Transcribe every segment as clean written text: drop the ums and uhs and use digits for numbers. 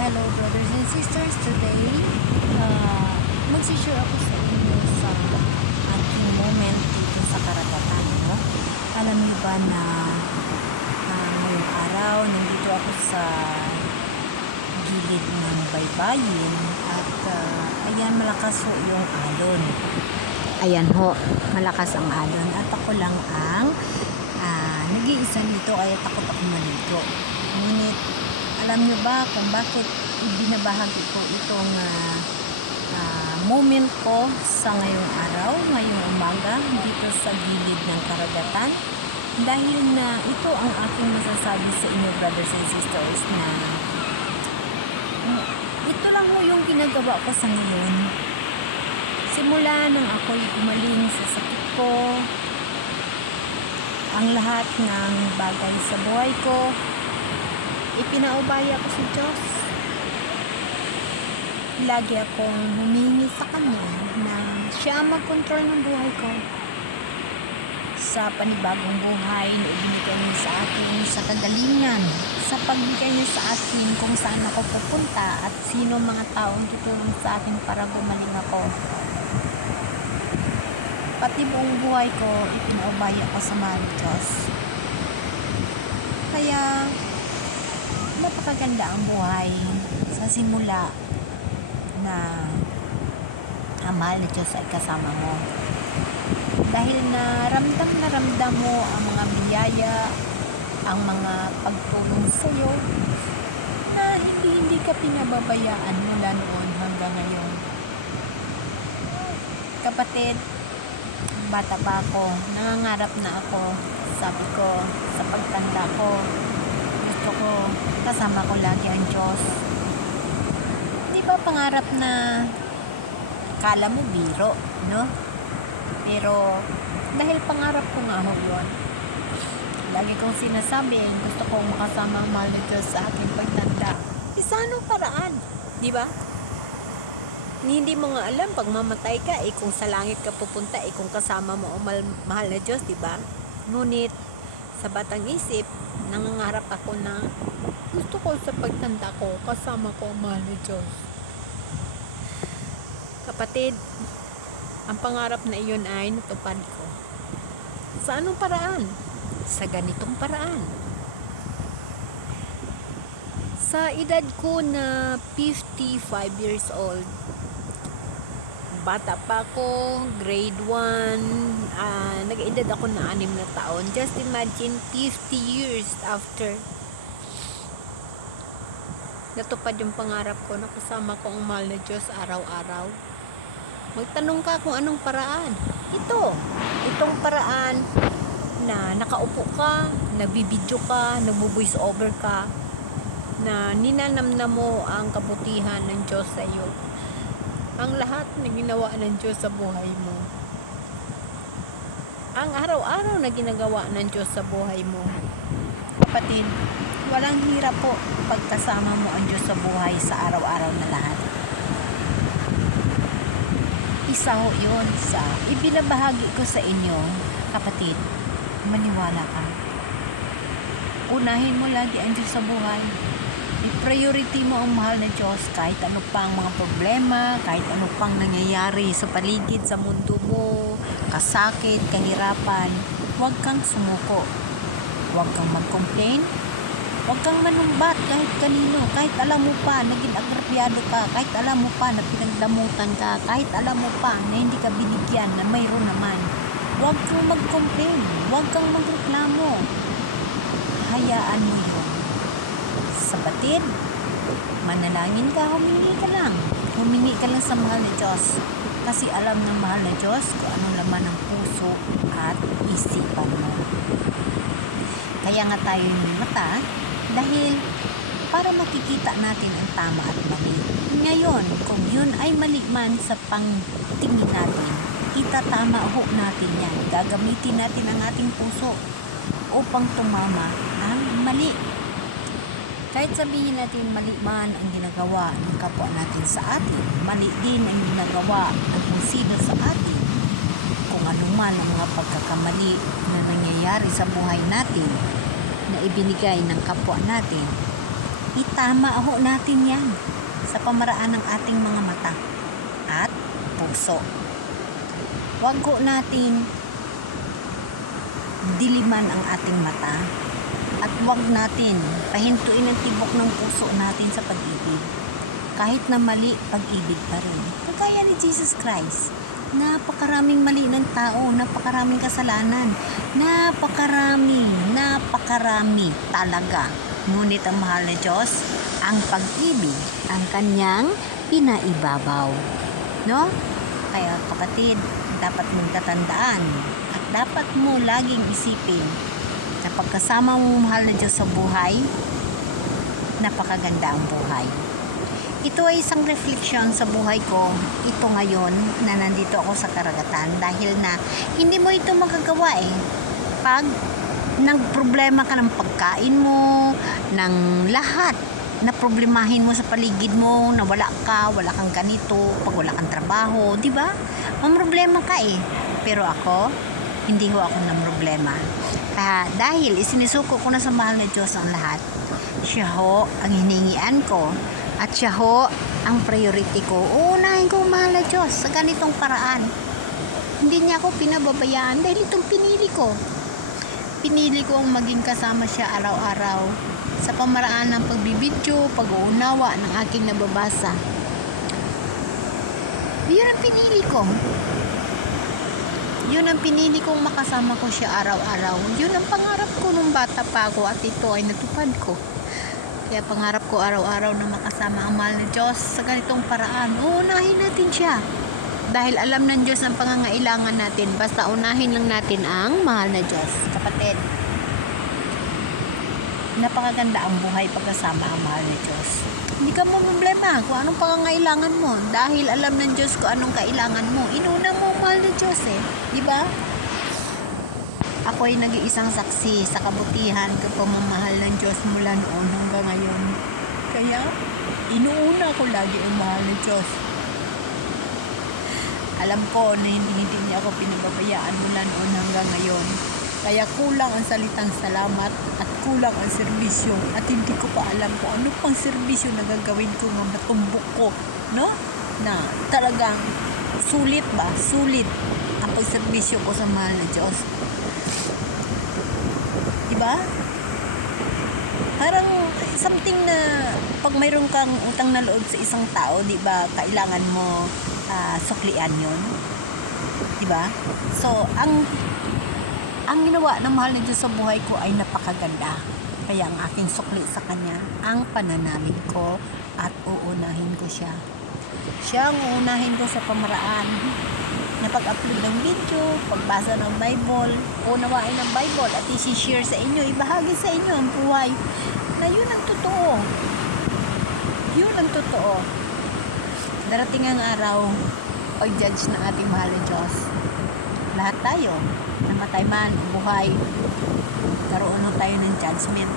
Hello brothers and sisters, today magsishare ako sa inyo sa ating moment dito sa karagatan, no? Alam niyo ba na ngayong araw nandito ako sa gilid ng baybayin at ayan, malakas ho yung alon. Ayan ho, malakas ang alon at ako lang ang nag-iisa dito kaya takot ako maligo. Ngunit alam nyo ba kung bakit ibinabahagi ko itong moment ko sa ngayong araw, ngayong umaga dito sa gilid ng karagatan? Dahil na ito ang aking masasabi sa inyo brothers and sisters, na ito lang ho yung ginagawa ko sa ngayon. Simula nung ako'y gumaling sa sakit ko, ang lahat ng bagay sa buhay ko ipinaubaya ko sa Diyos. Lagi akong humingi sa Kanya na Siya magkontrol ng buhay ko. Sa panibagong buhay na ibinigay niya sa akin, sa kagalingan, sa pagbigay niya sa akin kung saan ako pupunta at sino mga taong tutulong sa akin para gumaling ako. Pati buong buhay ko ipinaubaya ko sa mahal ng Diyos. Kaya napakaganda ang buhay sa simula na ang mahal na Diyos ay kasama mo. Dahil na ramdam mo ang mga biyaya, ang mga pagtulong sa iyo na hindi ka pinababayaan mula noon hanggang ngayon. Kapatid, bata pa ako, nangangarap na ako. Sabi ko, sa pagtanda ko, gusto ko kasama ko lagi ang Diyos. Di ba pangarap na kala mo biro, no? Pero dahil pangarap ko nga ho yun, lagi kong sinasabi, gusto kong makasama ang mahal ng Diyos sa aking pagtanda. Isa anong paraan, di ba? Hindi mo nga alam pag mamatay ka, kung sa langit ka pupunta, kung kasama mo ang mahal na Diyos, di ba? Ngunit sa batang isip, nangangarap ako na gusto ko sa pagtanda ko kasama ko ang mahal na Diyos. Kapatid, ang pangarap na iyon ay natupad ko. Sa anong paraan? Sa ganitong paraan. Sa edad ko na 55 years old, bata pa ako, grade 1, nag-edad ako na 6 na taon. Just imagine, 50 years after, natupad yung pangarap ko na kasama ko ang mahal na Diyos araw-araw. Magtanong ka kung anong paraan. Itong paraan na nakaupo ka, nagbibidyo ka, nagbo-voice over ka, na ninanamnam mo ang kabutihan ng Diyos sa iyo. Ang lahat na ginawa ng Diyos sa buhay mo. Ang araw-araw na ginagawa ng Diyos sa buhay mo. Kapatid, walang hirap po pagkasama mo ang Diyos sa buhay sa araw-araw na lahat. Isa ho yun sa ibinabahagi ko sa inyo, kapatid. Maniwala ka. Unahin mo lagi ang Diyos sa buhay. I-priority mo ang mahal na Diyos kahit ano pang mga problema, kahit ano pang nangyayari sa paligid, sa mundo mo, kasakit, kahirapan. Huwag kang sumuko. Huwag kang mag-complain. Huwag kang manumbat kahit kanino. Kahit alam mo pa naging agrabyado ka, kahit alam mo pa na pinagdamutan ka, kahit alam mo pa na hindi ka binigyan na mayroon naman. Huwag kang mag-complain. Huwag kang magreklamo. Hayaan mo yun. Sabatid, manalangin ka, humingi ka lang. Humingi ka lang sa mahal na Diyos. Kasi alam ng mahal na Diyos kung anong laman ng puso at isipan mo. Kaya nga tayo yung mata, dahil para makikita natin ang tama at mali. Ngayon, kung yun ay mali man sa pangtingin natin, itatama ho natin yan. Gagamitin natin ang ating puso upang tumama ang mali. Kahit sabihin natin mali man ang ginagawa ng kapwa natin sa atin, mali din ang ginagawa ng kung sino sa atin. Kung ano man ang mga pagkakamali na nangyayari sa buhay natin, na ibinigay ng kapwa natin, Itama ho natin yan sa pamaraan ng ating mga mata at puso. Huwag ho natin diliman ang ating mata at huwag natin pahintuin ang tibok ng puso natin sa pag-ibig. Kahit na mali, pag-ibig pa rin. Kagaya ni Jesus Christ. Napakaraming mali ng tao, napakaraming kasalanan, napakarami talaga. Ngunit ang mahal na Diyos, ang pag-ibig, ang kanyang pinaibabaw. No? Kaya kapatid, dapat mong tatandaan at dapat mo laging isipin na pagkasama mo mahal na Diyos sa buhay, napakaganda ang buhay. Ito ay isang reflection sa buhay ko. Ito ngayon na nandito ako sa karagatan dahil na hindi mo ito magagawa pag nagproblema ka ng pagkain mo, ng lahat na problemahin mo sa paligid mo, na wala kang ganito, pag wala kang trabaho, di ba? Ang problema ka Pero ako, hindi ho ako ng problema. Kaya dahil isinisuko ko na sa mahal na Diyos ang lahat, siya ho ang hiningian ko at siya ho ang priority ko. Uunahin ko mahal na Diyos sa ganitong paraan. Hindi niya ako pinababayaan dahil itong pinili ko. Pinili ko ang maging kasama siya araw-araw sa pamaraan ng pagbibidyo, pag-uunawa ng aking nababasa. Yun ang pinili ko. Yun ang pinili kong makasama ko siya araw-araw. Yun ang pangarap ko nung bata pa ako at ito ay natupad ko. Kaya pangarap ko araw-araw na makasama ang mahal na Diyos sa ganitong paraan. Uunahin natin siya. Dahil alam ng Diyos ang pangangailangan natin. Basta unahin lang natin ang mahal na Diyos. Kapatid, napakaganda ang buhay pagkasama ang mahal na Diyos. Hindi ka mo problema kung anong pangangailangan mo. Dahil alam ng Diyos kung anong kailangan mo. Inuna mo ang mahal na Diyos Di ba? Ako ay nag-iisang saksi sa kabutihan ng pamamahal ng Diyos mula noon hanggang ngayon. Kaya, inuuna ko lagi ang mahal ng Diyos. Alam ko na hindi niya ako pinababayaan mula noon hanggang ngayon. Kaya kulang ang salitang salamat at kulang ang serbisyo at hindi ko pa alam kung ano pang serbisyo na gagawin ko na matumbok ko, no? Na talagang sulit ang pagserbisyo ko sa mahal na Diyos. Diba? Parang something na pag mayroon kang utang na loob sa isang tao, diba, kailangan mo suklian yun. Diba? So, ang ginawa ng mahal na Diyos sa buhay ko ay napakaganda. Kaya ang aking sukli sa Kanya, ang pananalig ko at uunahin ko siya. Siya ang uunahin ko sa pamaraan na pag-upload ng video, pagbasa ng Bible, unawain ng Bible at isi-share sa inyo, ibahagi sa inyo ang buhay na yun ang totoo. Yun ang totoo. Darating ang araw, pag-judge ng ating mahal na Diyos. Lahat tayo, namatay man, buhay, karoon tayo ng judgment.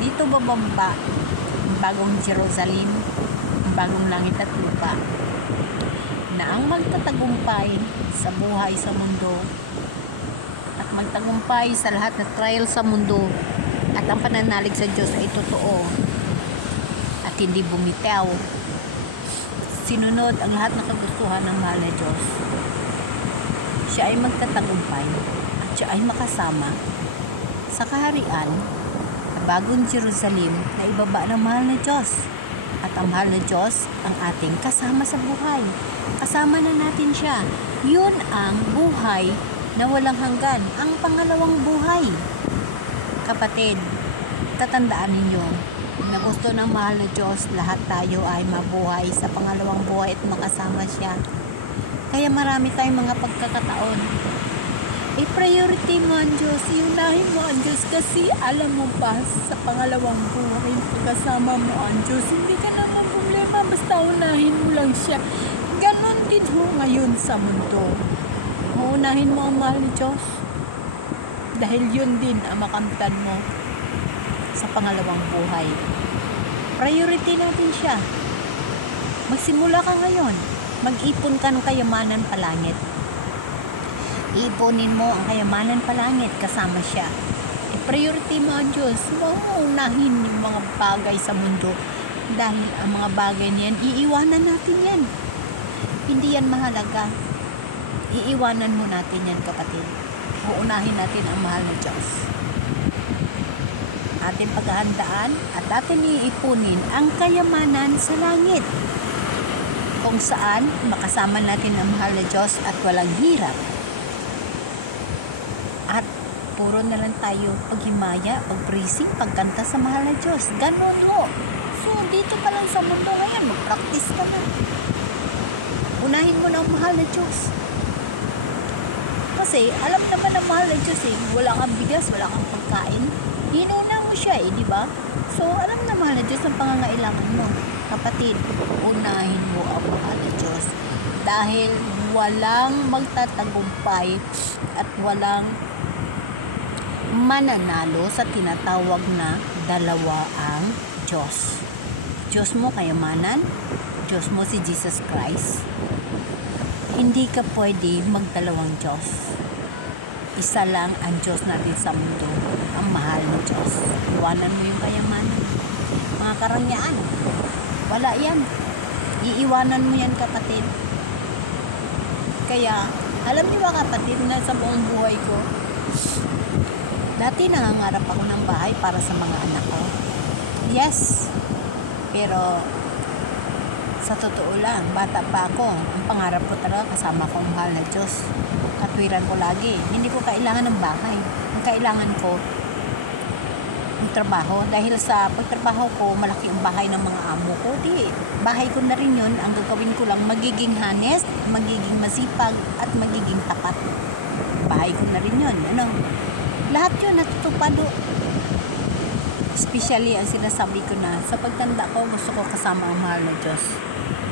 Dito babamba ang bagong Jerusalem, ang bagong langit at lupa, na ang magtatagumpay sa buhay sa mundo at magtagumpay sa lahat na trial sa mundo at ang pananalig sa Diyos ay totoo at hindi bumitaw. Sinunod ang lahat ng kagustuhan ng mahal na Diyos. Siya ay magtatagumpay at siya ay makasama sa kaharian na bagong Jerusalem na ibaba ng mahal na Diyos. At ang mahal na Diyos ang ating kasama sa buhay. Kasama na natin siya. Yun ang buhay na walang hanggan. Ang pangalawang buhay. Kapatid, tatandaan ninyo na gusto ng mahal na Diyos, lahat tayo ay mabuhay sa pangalawang buhay at makasama siya. Kaya marami tayong mga pagkakataon. I-priority mo ang Diyos, iunahin mo ang Diyos kasi alam mo pa sa pangalawang buhay kasama mo ang Diyos, hindi ka naman problema, basta unahin mo lang siya. Ganon din ho ngayon sa mundo. Unahin mo ang mahal ni Diyos dahil yun din ang makamtan mo sa pangalawang buhay. Priority natin siya. Magsimula ka ngayon, mag-ipon ka ng kayamanan palangit. Iipunin mo ang kayamanan palangit kasama siya. Priority mo ang Diyos. Huwag mo unahin yung mga bagay sa mundo. Dahil ang mga bagay niyan, iiwanan natin yan. Hindi yan mahalaga. Iiwanan mo natin yan, kapatid. Uunahin natin ang mahal na Diyos. Ating paghahandaan at atin iipunin ang kayamanan sa langit. Kung saan makasama natin ang mahal na Diyos at walang hirap. At puro na lang tayo paghimaya, pagpraising, pagkanta sa mahal na Diyos. Ganon ho. So, dito pa lang sa mundo ngayon, mag-practice ka na. Unahin mo na ang mahal na Diyos. Kasi, alam naman ang mahal na Diyos wala kang bigas, wala kang pagkain. Inuna mo siya di ba? So, alam na mahal na Diyos ang pangangailangan mo. Kapatid, unahin mo ang mahal na Diyos. Dahil walang magtatagumpay at walang mananalo sa tinatawag na dalawa ang Diyos. Diyos mo kayamanan, Diyos mo si Jesus Christ. Hindi ka pwede magdalawang Diyos. Isa lang ang Diyos natin sa mundo, ang mahal na Diyos. Iwanan mo yung kayamanan, mga karangyaan. Wala yan. Iiwanan mo yan, kapatid. Kaya, alam niyo ba, kapatid, na sa buong buhay ko, dati nangangarap ako ng bahay para sa mga anak ko. Yes. Pero, sa totoo lang, bata pa ako. Ang pangarap ko talaga kasama ko ang mahal na Diyos. Katwiran ko lagi. Hindi ko kailangan ng bahay. Ang kailangan ko, ang trabaho. Dahil sa pagtrabaho ko, malaki ang bahay ng mga amo ko. Di, bahay ko na rin yun. Ang gagawin ko lang, magiging honest, magiging masipag, at magiging tapat. Bahay ko na rin yun. Ano? Lahat yun natutupad. Especially ang sinasabi ko na sa pagtanda ko, gusto ko kasama ang mahal na Diyos.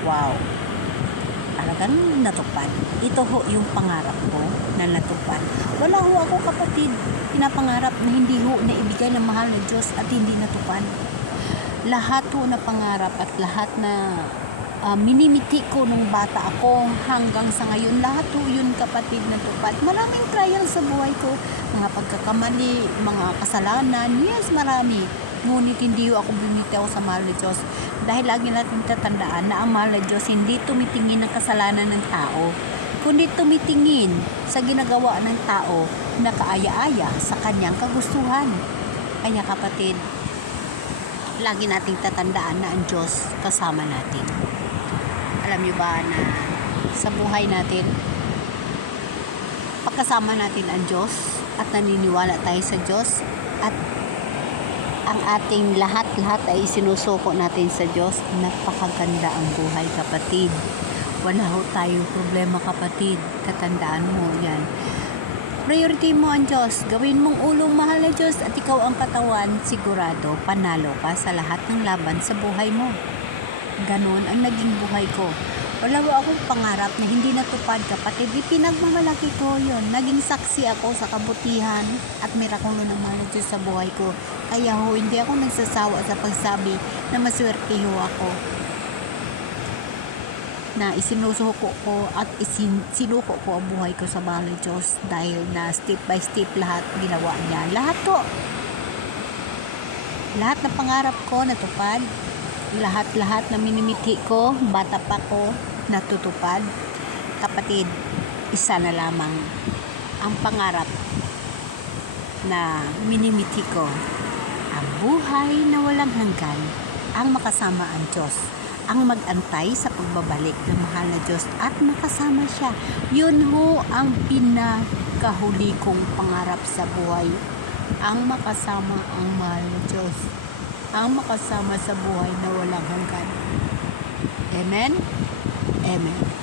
Wow. Talagang natupad. Ito ho yung pangarap ko na natupad. Wala ho ako, kapatid, pinapangarap na hindi ho na ibigay ng mahal na Diyos at hindi natupad. Lahat ho na pangarap at lahat na minimiti ko nung bata ako hanggang sa ngayon, lahat ho yun, kapatid, natupad. Maraming trial sa buhay ko, mga pagkakamali, mga kasalanan, yes, marami. Ngunit hindi ho ako bumitaw sa mahal na Diyos. Dahil lagi natin tatandaan na ang mahal na Diyos hindi tumitingin ng kasalanan ng tao, kundi tumitingin sa ginagawa ng tao na kaaya-aya sa kanyang kagustuhan. Kaya, kapatid, lagi nating tatandaan na ang Diyos kasama natin. Alam niyo ba na sa buhay natin, pagkasama natin ang Diyos at naniniwala tayo sa Diyos at ang ating lahat-lahat ay sinusuko natin sa Diyos, napakaganda ang buhay, kapatid. Wala ho tayong problema, kapatid. Tatandaan mo yan. Priority mo ang Diyos. Gawin mong ulong mahal na Diyos at ikaw ang katawan, sigurado panalo ka sa lahat ng laban sa buhay mo. Ganon ang naging buhay ko. Wala ho akong pangarap na hindi natupad, kapatid. Ipinagmamalaki ko yun. Naging saksi ako sa kabutihan at mirakulo ng mahal na Diyos sa buhay ko. Kaya ho, hindi ako nagsasawa sa pagsabi na maswerte ho ako. Na isinusuko ko at sinuko ko ang buhay ko sa mahal na Diyos dahil na step by step lahat ginawa niya. Lahat to. Lahat na pangarap ko natupad. Lahat-lahat na minimiti ko, bata pa ko, natutupad. Kapatid, isa na lamang ang pangarap na minimiti ko. Ang buhay na walang hanggan, ang makasama ang Diyos, ang mag-antay sa pagbabalik ng mahal na Diyos at makasama siya. Yun ho ang pinakahuli kong pangarap sa buhay. Ang makasama ang mahal na Diyos. Ang makasama sa buhay na walang hanggan. Amen? Amen.